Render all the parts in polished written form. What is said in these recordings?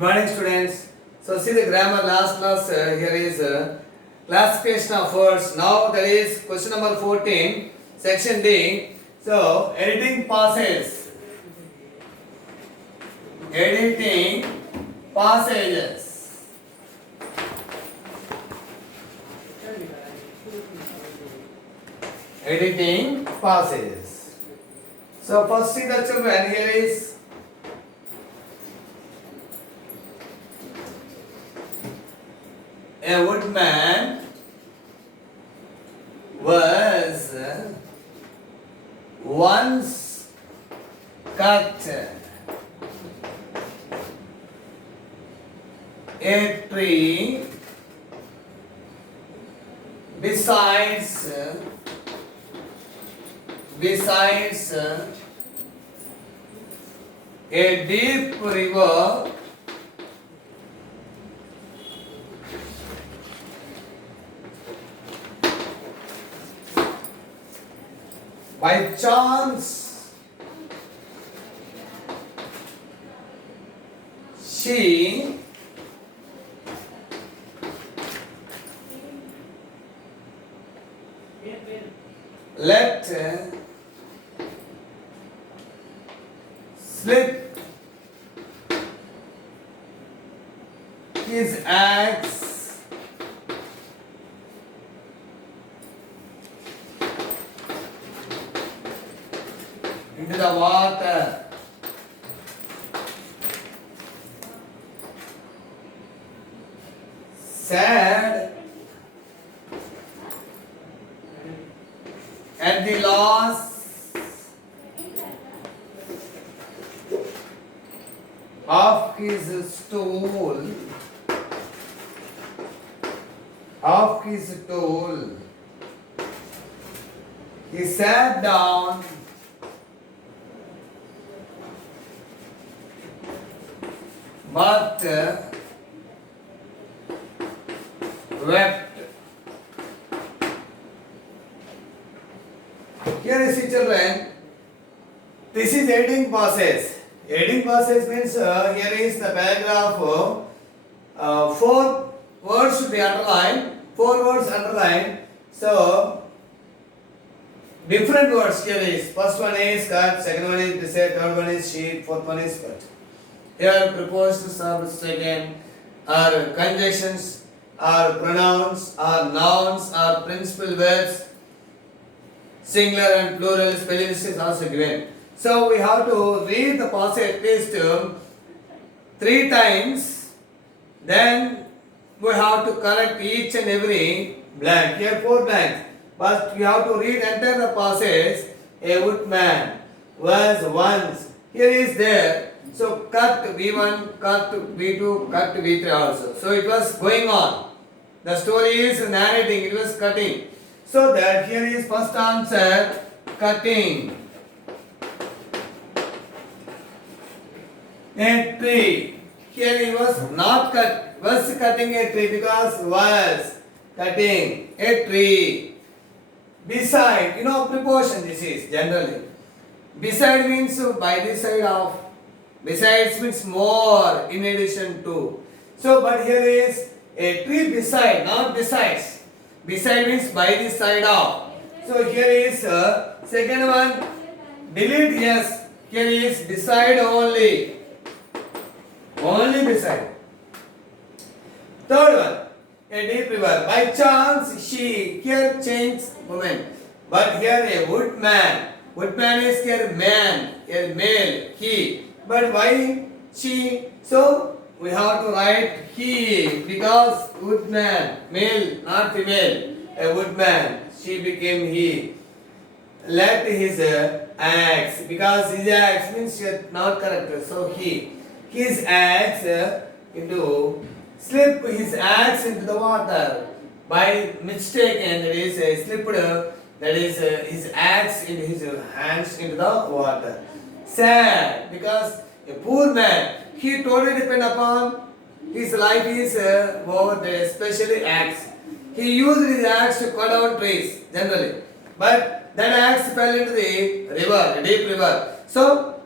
Good morning, students. So, see the grammar last class. Here is classification of words. Now, there is question number 14, section D. So, editing passages. Editing passages. Editing passages. So, first see the children. Here is a woodman was once cut a tree besides a deep river by chance. She let slip his axe into the water. Sad at the loss of his tool, he sat down but wept. Here you see, children, this is editing passage. Editing passage means here is the paragraph. 4 words should be underlined. 4 words underlined. So different words here is. First one is cut, second one is decide, third one is sheet, fourth one is cut. Here prepositions are taken, are conjunctions, are pronouns, are nouns, are principal verbs, singular and plural, spelling is also given. So we have to read the passage at least 3 times. Then we have to correct each and every blank. Here 4 blanks. But we have to read entire the passage. A woodman was once. Here is there. So cut V1, cut V2, cut V3 also. So it was going on. The story is narrating, it was cutting. So that here is first answer, cutting a tree. Here he was not cut, was cutting a tree because was cutting a tree. Beside, preposition this is generally. Beside means by the side of. Besides means more, in addition to. So, but here is a tree beside, not besides. Beside means by the side of. So, here is second one, delete, yes. Here is beside only. Only beside. Third one, a deep river. By chance, she, here change woman. But here a woodman. Woodman is here man, a male, he. But why she? So we have to write he because woodman, male, not female, a woodman. She became he. Let his axe because his axe means not correct. So he, his axe slip his axe into the water by mistake, and that is slipped. That is his axe in his hands into the water. Sad because a poor man, he totally depend upon his life is over there, especially axe. He used his axe to cut down trees generally, but that axe fell into the river, a deep river. So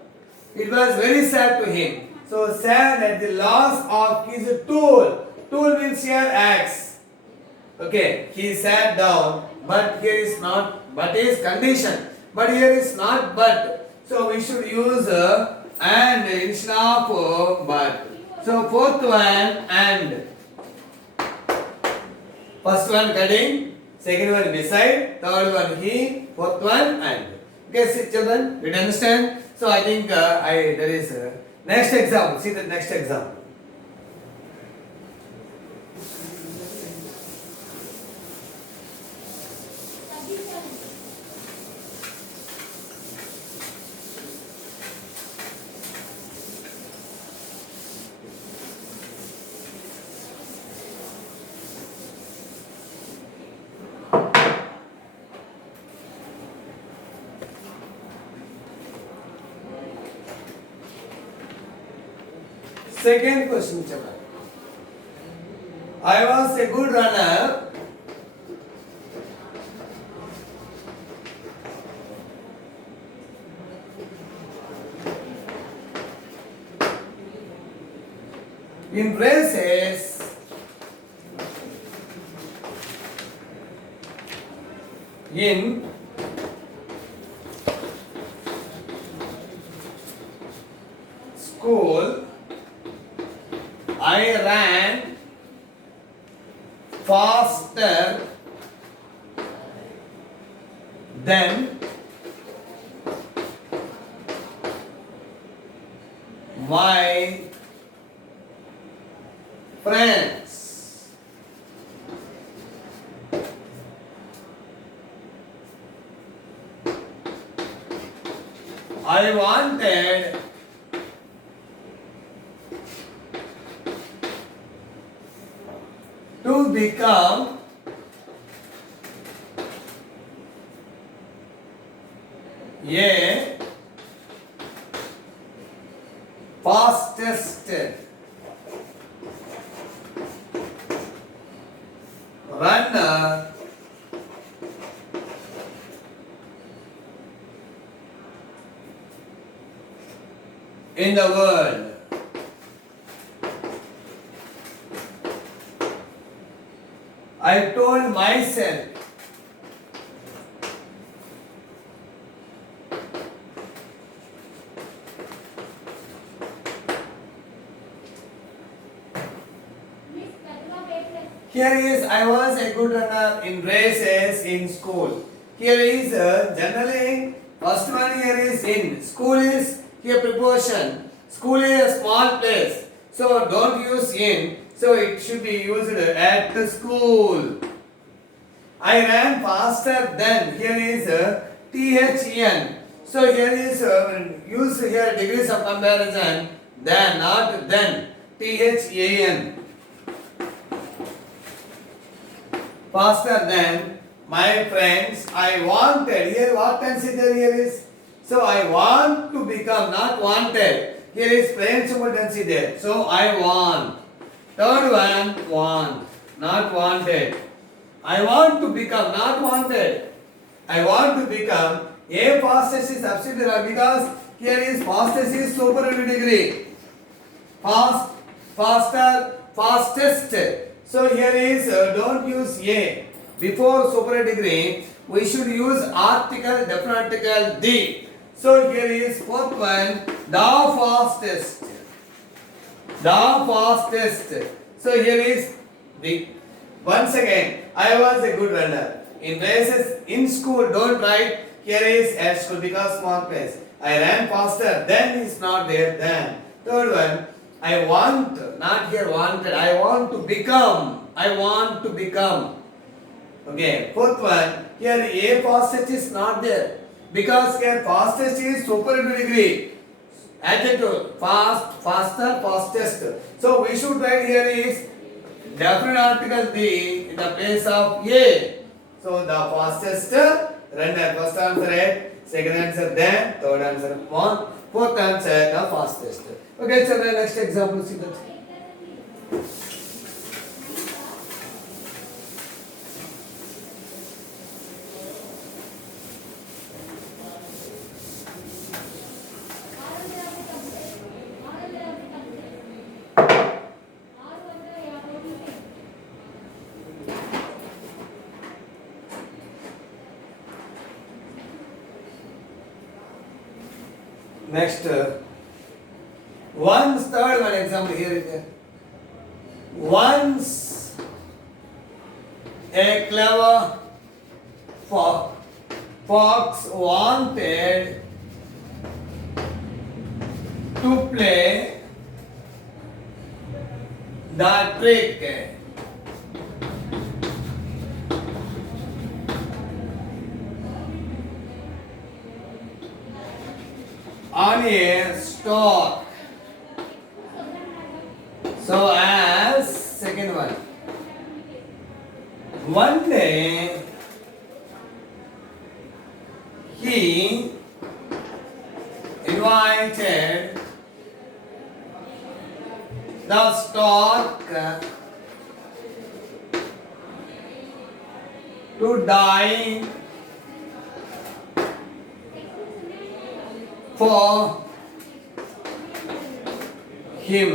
it was very sad to him. So sad at the loss of his tool. Tool means here axe. Okay, he sat down, but here is not, but is condition. But here is not but. So we should use and instead of but. So fourth one and. First one cutting, second one beside, third one he, fourth one and. Okay, see children, did you understand? So I think there is next example. See the next example. Second question, children. I was a good runner. In races, in school, I ran faster than my friends. I wanted to become a fastest runner in the world. I told myself here is I was a good runner in races in school. Here is generally first one here is in. School is here preposition. School is a small place. So don't use in. So it should be used at the school. I ran faster than. Here is THN. So here is use here degrees of comparison than, not then. THAN. Faster than my friends. I wanted. Here what tense is there here is. So I want to become, not wanted. Here is present simple tense is there. So I want. Third one, want, not wanted. I want to become, not wanted. I want to become. A fastest is absolutely wrong because here is fastest is superior degree. Fast, faster, fastest. So here is don't use a before superior degree. We should use article, definite article the. So here is fourth one, the fastest. The fastest. So here is the. Once again, I was a good runner. In races, in school, don't write. Here is at school because small place. I ran faster. Then is not there. Then. Third one, I want, not here wanted. I want to become. I want to become. Okay. Fourth one, here a fastest is not there because here fastest is superior degree. Adjective fast, faster, fastest. So we should write here is definite article the in the place of a. So the fastest runner. First answer A, second answer then, third answer one, fourth answer the fastest. Okay, so the next example see that. Next, once, third one example here is there. Once a clever fox wanted to play the trick on a stalk. So as second one day he invited the stork to dine for him.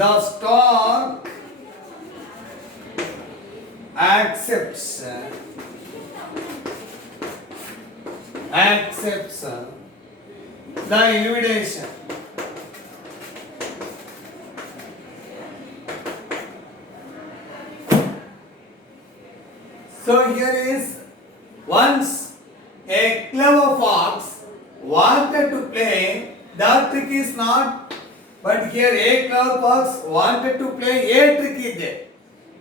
The stork accepts the invitation. So here is once a clever fox wanted to play. That trick is not, but here a clever fox wanted to play a trick is there.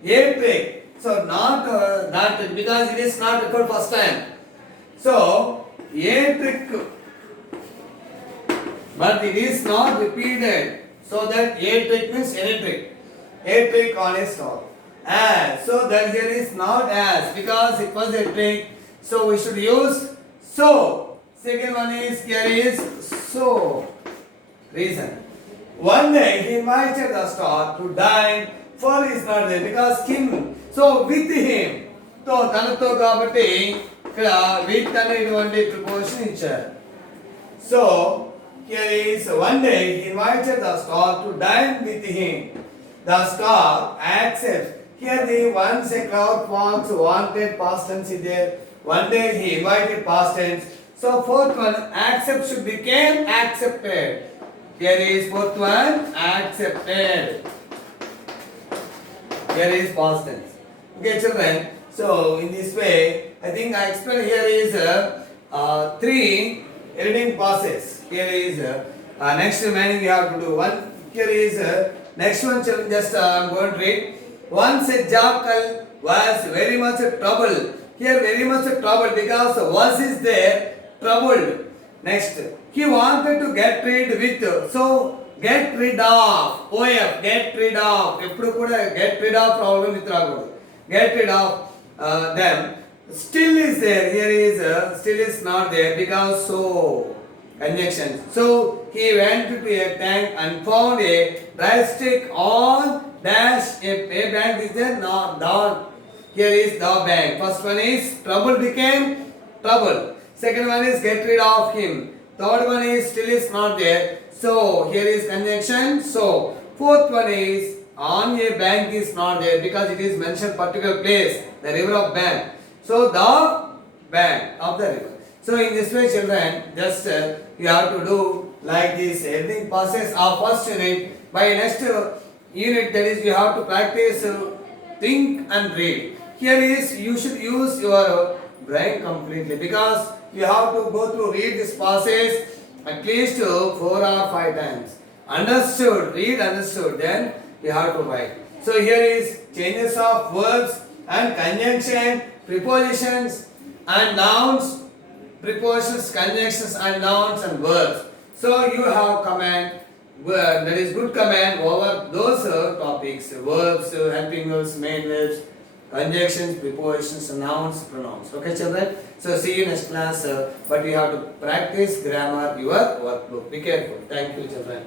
A trick. So not that because it is not occurred first time. So a trick, but it is not repeated. So that a trick means any trick. A trick on a stalk. As. So that here is not as because it was a trick. So we should use so. Second one is here is so. Reason. One day he invited the stork to dine, for he is not there because him. So with him. So తనతో కాబట్టి ఇక్కడ with అనేటువంటి preposition ఇచ్చారు. So here is one day he invited the stork to dine with him. The stork accepts. Here the once a cloud fox wanted past tense is there. One day he invited past tense. So fourth one accept should become accepted. Here is fourth one accepted. Here is past tense. Okay children. So in this way I think I explained here is three reading passes. Here is next remaining you have to do one. Here is next one children just I am going to read. Once a jackal was very much troubled. Here very much troubled because was is there, troubled. Next, he wanted to get rid with. So get rid of. OF get rid of. ఎప్పుడు కూడా get rid of problem with రాకూడదు. Get rid of them. Still is there. Here is still is not there because so conjunction. So he went to a tank and found a dry stick on dash a bank is there. No, down. Here is the bank. First one is trouble became trouble. Second one is get rid of him. Third one is still is not there. So here is conjunction. So fourth one is on a bank is not there because it is mentioned particular place, the river of bank. So the bank of the river. So in this way children, just you have to do like this. Everything passes our first unit. By next unit that is you have to practice think and read. Here is you should use your brain completely because you have to go through read this passage at least 4 or 5 times. Understood, read understood, then you have to write. So here is changes of verbs and conjunction, prepositions and nouns, prepositions, conjunctions and nouns and verbs. So you have command, that is good command over those topics, verbs, helping verbs, main verbs, conjunctions, prepositions, nouns, pronouns. Okay children? So see you next class, but you have to practice grammar, your workbook. Be careful. Thank you children.